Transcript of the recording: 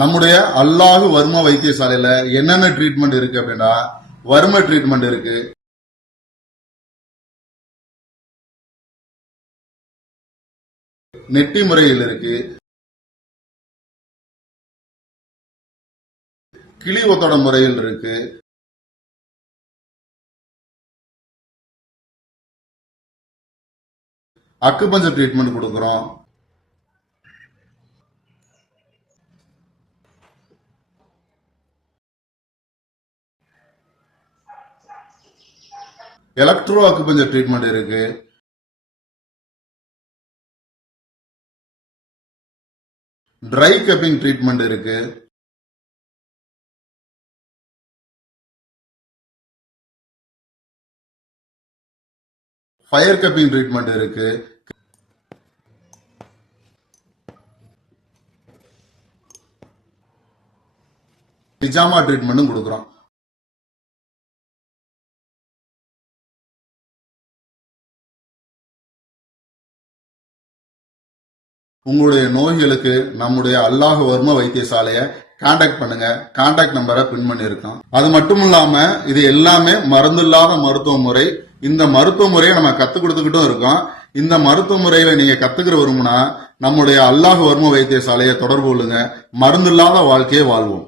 நம்முடைய அல்லாஹ் வர்ம வைத்தியசாலையில என்னென்ன ட்ரீட்மெண்ட் இருக்கு அப்படின்னா, வர்ம ட்ரீட்மெண்ட் இருக்கு, நெட்டி முறையில் இருக்கு, கிளி ஒத்தட முறையில் இருக்கு, அக்குபஞ்சர் ட்ரீட்மெண்ட் கொடுக்கிறோம். எலக்ட்ரோ அக்குபஞ்சர் ட்ரீட்மெண்ட் இருக்கு, ட்ரை கப்பிங் ட்ரீட்மெண்ட் இருக்கு, ஃபயர் கப்பிங் ட்ரீட்மெண்ட் இருக்கு, பிஜாமா ட்ரீட்மெண்ட்டும் கொடுக்கிறோம். உங்களுடைய நோய்களுக்கு நம்முடைய அல்லாஹ் வர்ம வைத்தியசாலையை கான்டாக்ட் பண்ணுங்க. கான்டாக்ட் நம்பரை பின் பண்ணியிருக்கோம். அது மட்டும் இல்லாம இது எல்லாமே மருந்தில்லாத மருத்துவ முறை. இந்த மருத்துவ முறையை நம்ம கத்துக் கொடுத்துக்கிட்டும் இருக்கோம். இந்த மருத்துவ முறையில நீங்க கத்துக்கிற விரும்புனா நம்முடைய அல்லாஹ் வர்ம வைத்தியசாலையை தொடர்பு கொள்ளுங்க. மருந்தில்லாத வாழ்க்கையை வாழ்வோம்.